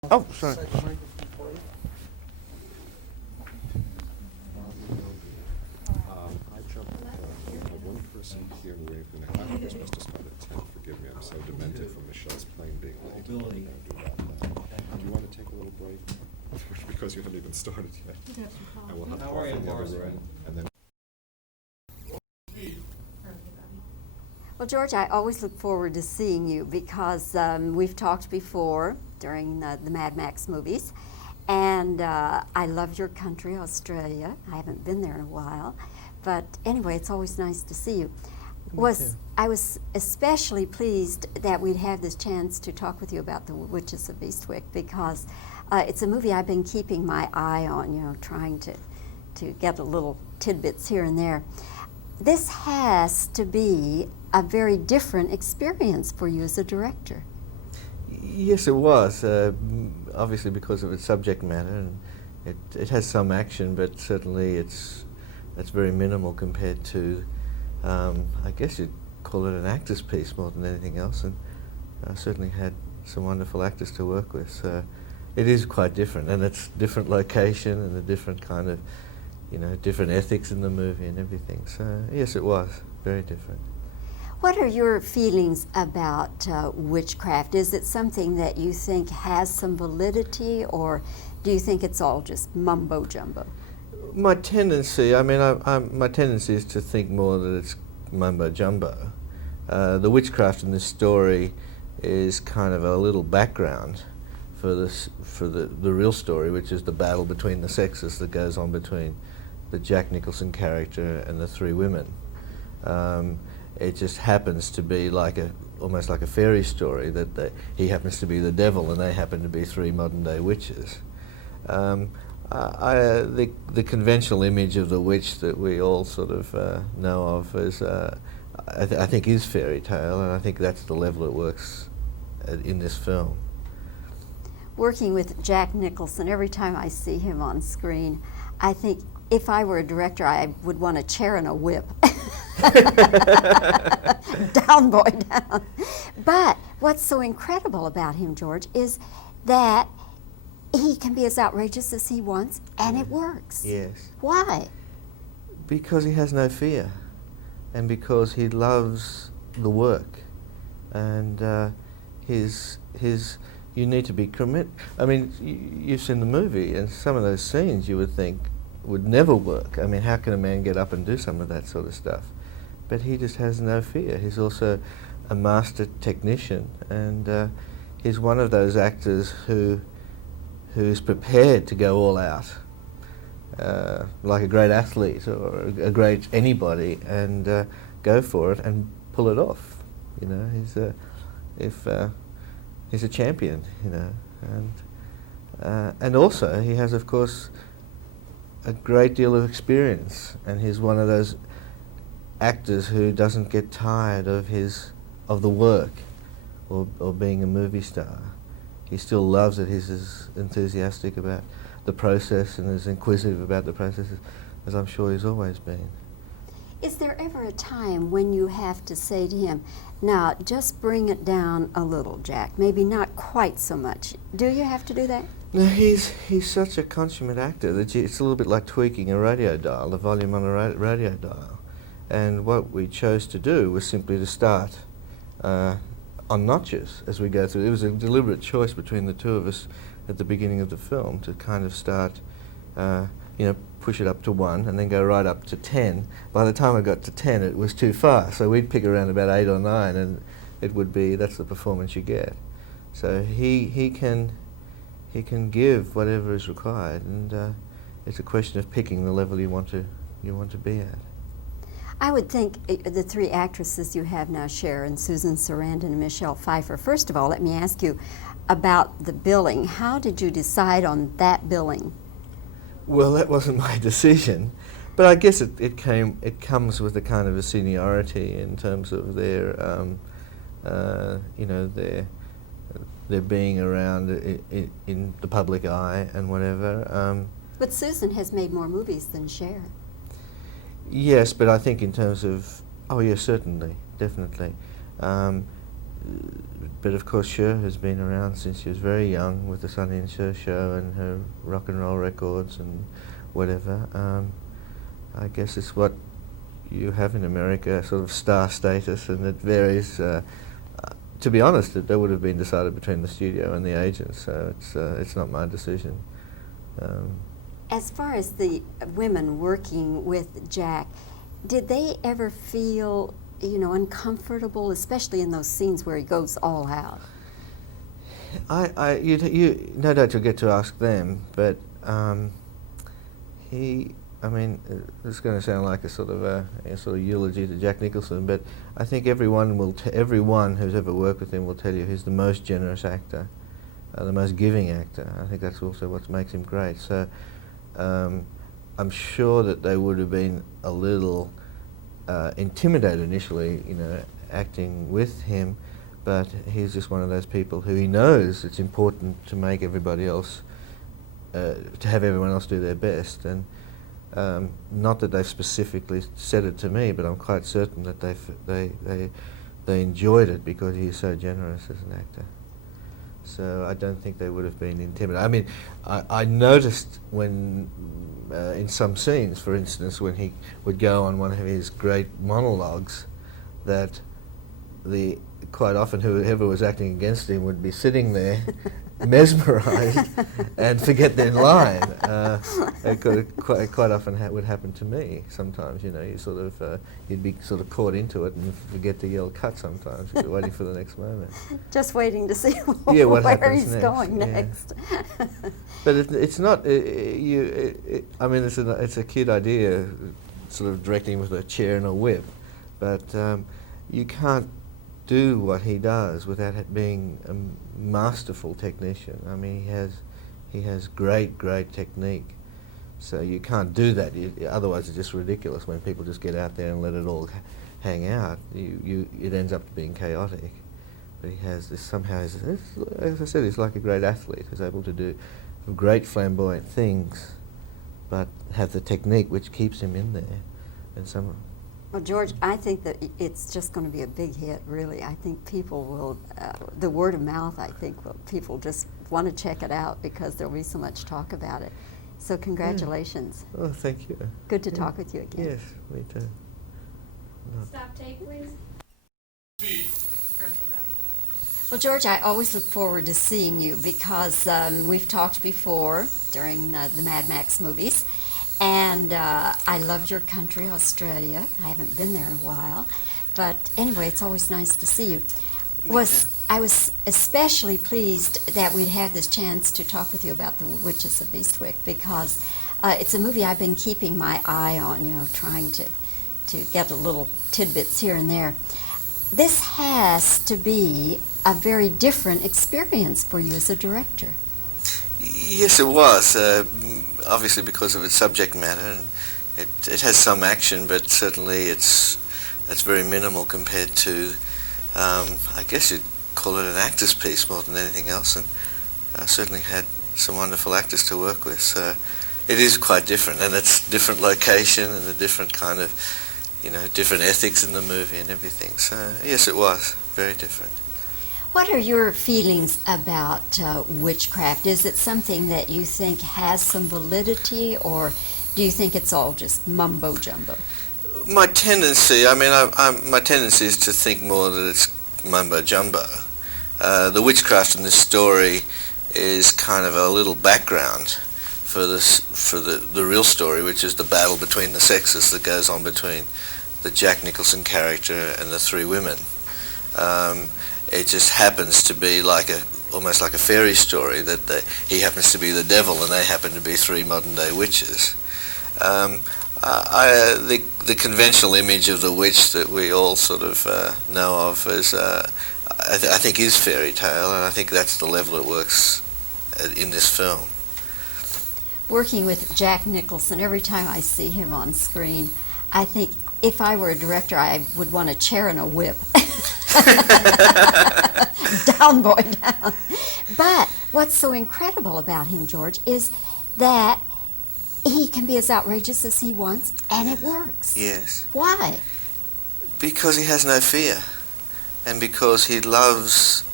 Oh, sorry. I jumped one person here in the room who I think was supposed to start at 10. Forgive me, I'm so demented from Michelle's plane being late. Do you want to take a little break? Because you haven't even started yet. And we'll have coffee in the other room. And then Well, George, I always look forward to seeing you because we've talked before during the Mad Max movies, and I love your country, Australia. I haven't been there in a while, but anyway, it's always nice to see you. I was especially pleased that we'd have this chance to talk with you about The Witches of Eastwick because it's a movie I've been keeping my eye on, you know, trying to get a little tidbits here and there. This has to be a very different experience for you as a director. Yes, it was. Obviously, because of its subject matter, and it has some action, but certainly it's very minimal compared to, I guess you'd call it an actor's piece more than anything else. And I certainly had some wonderful actors to work with. So it is quite different, and it's different location and a different kind of, you know, different ethics in the movie and everything. So yes, it was very different. What are your feelings about witchcraft? Is it something that you think has some validity, or do you think it's all just mumbo jumbo? My tendency, my tendency is to think more that it's mumbo jumbo. The witchcraft in this story is kind of a little background for the real story, which is the battle between the sexes that goes on between the Jack Nicholson character and the three women. It just happens to be almost like a fairy story that he happens to be the devil and they happen to be three modern-day witches. The conventional image of the witch that we all sort of know of is, I think, is fairy tale, and I think that's the level it works in this film. Working with Jack Nicholson, every time I see him on screen, I think if I were a director, I would want a chair and a whip. Down, boy, down. But what's so incredible about him, George, is that he can be as outrageous as he wants, and it works. Yes. Why? Because he has no fear, and because he loves the work, and you need to be committed. I mean, you've seen the movie, and some of those scenes you would think would never work. I mean, how can a man get up and do some of that sort of stuff? But he just has no fear. He's also a master technician, and he's one of those actors who's prepared to go all out, like a great athlete or a great anybody, and go for it and pull it off. You know, he's a champion. You know, and also he has, of course, a great deal of experience, and he's one of those actors who doesn't get tired of the work or being a movie star. He still loves it. He's as enthusiastic about the process and as inquisitive about the process as I'm sure he's always been. Is there ever a time when you have to say to him, now just bring it down a little, Jack, maybe not quite so much? Do you have to do that? No, he's such a consummate actor that it's a little bit like tweaking a radio dial, the volume on a radio dial. And what we chose to do was simply to start on notches as we go through. It was a deliberate choice between the two of us at the beginning of the film to kind of start, push it up to 1 and then go right up to 10. By the time I got to 10, it was too far, so we'd pick around about 8 or 9, and it would be, that's the performance you get. So he can give whatever is required, and it's a question of picking the level you want to be at. I would think the three actresses you have now, Sharon, Susan Sarandon, and Michelle Pfeiffer. First of all, let me ask you about the billing. How did you decide on that billing? Well, that wasn't my decision, but I guess it comes with a kind of a seniority in terms of their being around in the public eye and whatever. But Susan has made more movies than Sharon. Yes, but I think in terms of, oh yes, certainly, definitely. but of course Cher has been around since she was very young with the Sonny and Cher show and her rock and roll records and whatever. I guess it's what you have in America, sort of star status, and it varies. To be honest, that would have been decided between the studio and the agent, so it's not my decision. As far as the women working with Jack, did they ever feel, uncomfortable, especially in those scenes where he goes all out? You no doubt you'll get to ask them, but it's going to sound like a sort of eulogy to Jack Nicholson, but I think everyone who's ever worked with him will tell you he's the most generous actor, the most giving actor. I think that's also what makes him great. So I'm sure that they would have been a little intimidated initially, acting with him, but he's just one of those people who he knows it's important to make everybody else, to have everyone else do their best. And not that they've specifically said it to me, but I'm quite certain that they enjoyed it because he's so generous as an actor. So I don't think they would have been intimidated. I mean, I noticed when, in some scenes, for instance, when he would go on one of his great monologues, that quite often whoever was acting against him would be sitting there mesmerised and forget their line. It quite often would happen to me sometimes. You'd be sort of caught into it and forget to yell cut sometimes, waiting for the next moment. Just waiting to see where he's going next. But it's not. It's a cute idea, sort of directing with a chair and a whip, but you can't do what he does without being a masterful technician. I mean, he has great technique. So you can't do that. Otherwise, it's just ridiculous when people just get out there and let it all hang out. It ends up being chaotic. But he has this somehow. As I said, he's like a great athlete who's able to do great flamboyant things, but have the technique which keeps him in there. And Well, George, I think that it's just going to be a big hit, really. I think people will, the word of mouth, people just want to check it out because there'll be so much talk about it. So congratulations. Yeah. Oh, thank you. Good to talk with you again. Yes, me too. Stop tape, please. Well, George, I always look forward to seeing you because we've talked before during the Mad Max movies. And I love your country, Australia. I haven't been there in a while. But anyway, it's always nice to see you. I was especially pleased that we'd have this chance to talk with you about The Witches of Eastwick because it's a movie I've been keeping my eye on, trying to get a little tidbits here and there. This has to be a very different experience for you as a director. Yes, it was. Obviously because of its subject matter, and it has some action, but certainly it's very minimal compared to, I guess you'd call it an actor's piece more than anything else, and I certainly had some wonderful actors to work with, so it is quite different, and it's different location and a different kind of, different ethics in the movie and everything, so yes, it was very different. What are your feelings about witchcraft? Is it something that you think has some validity, or do you think it's all just mumbo jumbo? My tendency is to think more that it's mumbo jumbo. The witchcraft in this story is kind of a little background for the real story, which is the battle between the sexes that goes on between the Jack Nicholson character and the three women. It just happens to be almost like a fairy story that he happens to be the devil and they happen to be three modern-day witches. The conventional image of the witch that we all sort of know of is, I think, is fairy tale, and I think that's the level it works in this film. Working with Jack Nicholson, every time I see him on screen, I think if I were a director, I would want a chair and a whip. Down, boy, down. But what's so incredible about him, George, is that he can be as outrageous as he wants, and it works. Yes. Why? Because he has no fear, and because he loves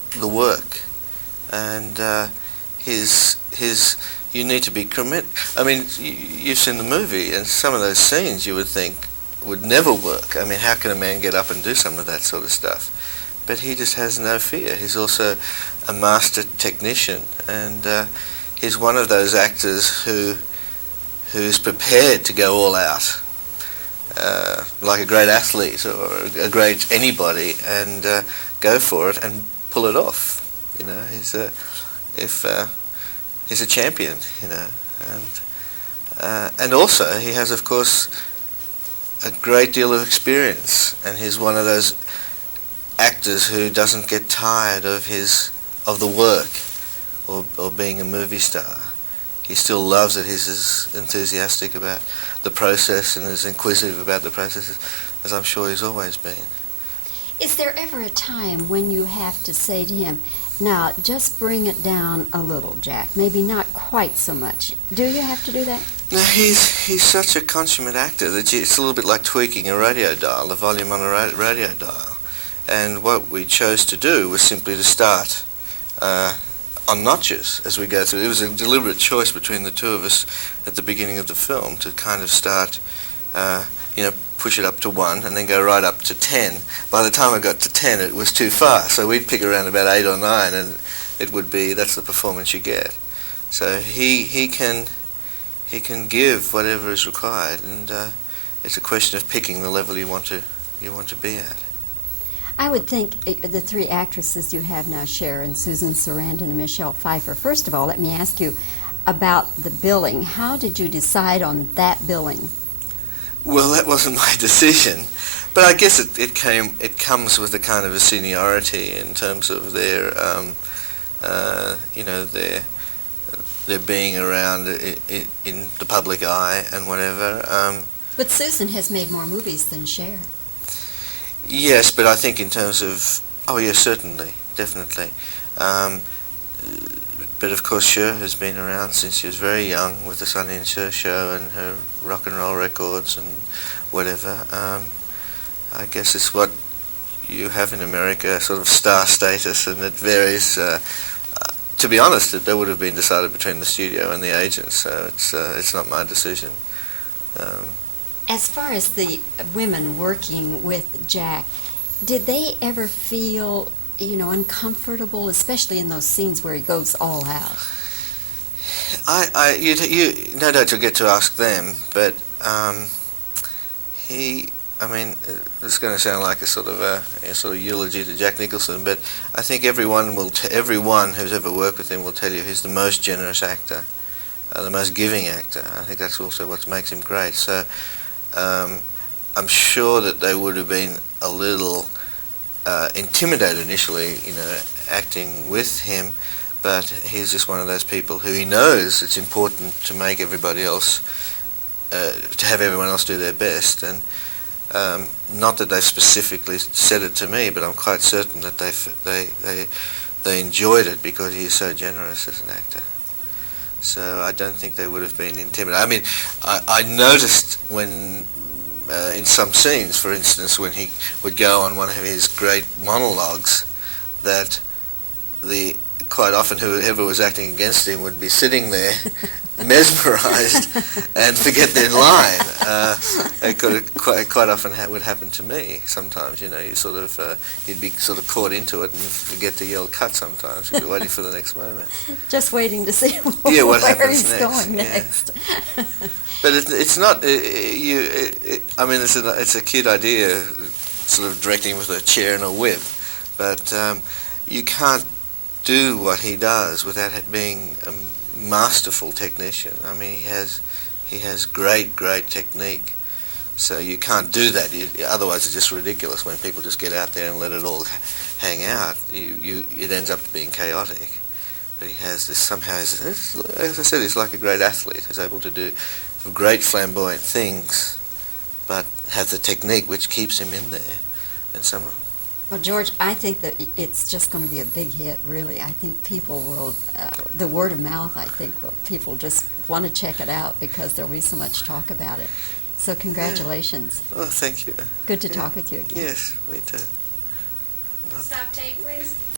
the work, and his you need to be commit. I mean, you've seen the movie, and some of those scenes you would think would never work. I mean, how can a man get up and do some of that sort of stuff? But he just has no fear. He's also a master technician, and he's one of those actors who's prepared to go all out, like a great athlete or a great anybody, and go for it and pull it off. You know, he's a champion. You know, and also he has, of course, a great deal of experience, and he's one of those actors who doesn't get tired of the work or being a movie star. He still loves it. He's as enthusiastic about the process and as inquisitive about the process as I'm sure he's always been. Is there ever a time when you have to say to him, now just bring it down a little, Jack, maybe not quite so much? Do you have to do that? No, he's such a consummate actor that it's a little bit like tweaking a radio dial, the volume on a radio dial. And what we chose to do was simply to start on notches as we go through. It was a deliberate choice between the two of us at the beginning of the film to kind of start, push it up to 1 and then go right up to 10. By the time I got to 10, it was too far, so we'd pick around about 8 or 9, and it would be, that's the performance you get. So he can give whatever is required, and it's a question of picking the level you want to be at. I would think the three actresses you have now, Sharon, Susan Sarandon, and Michelle Pfeiffer. First of all, let me ask you about the billing. How did you decide on that billing? Well, that wasn't my decision, but I guess it comes with a kind of a seniority in terms of their being around in the public eye and whatever. But Susan has made more movies than Sharon. Yes, but I think in terms of, oh yes, certainly, definitely. But of course, Cher has been around since she was very young with the Sonny and Cher show and her rock and roll records and whatever. I guess it's what you have in America, sort of star status, and it varies. To be honest, that would have been decided between the studio and the agent, so it's not my decision. As far as the women working with Jack, did they ever feel, uncomfortable, especially in those scenes where he goes all out? You no doubt you'll get to ask them, but it's going to sound like a sort of eulogy to Jack Nicholson, but I think everyone who's ever worked with him will tell you he's the most generous actor, the most giving actor. I think that's also what makes him great. So I'm sure that they would have been a little intimidated initially, acting with him, but he's just one of those people who he knows it's important to make everybody else, to have everyone else do their best, and not that they've specifically said it to me, but I'm quite certain that they enjoyed it because he is so generous as an actor. So I don't think they would have been intimidated. I mean, I noticed when, in some scenes, for instance, when he would go on one of his great monologues, that quite often whoever was acting against him would be sitting there mesmerized and forget their line. It quite often would happen to me sometimes. You you'd be sort of caught into it and forget to yell cut sometimes. You'd be waiting for the next moment. Just waiting to see what where he's next. going next. But it's not. It's a cute idea, sort of directing with a chair and a whip, but you can't do what he does without being a masterful technician. I mean, he has great technique. So you can't do that. Otherwise, it's just ridiculous when people just get out there and let it all hang out. It ends up being chaotic. But he has this somehow. As I said, he's like a great athlete. He's able to do great flamboyant things, but have the technique which keeps him in there. And Well, George, I think that it's just going to be a big hit, really. I think people will, the word of mouth, people just want to check it out because there'll be so much talk about it. So congratulations. Yeah. Oh, thank you. Good to talk with you again. Yes, me too. Stop tape, please.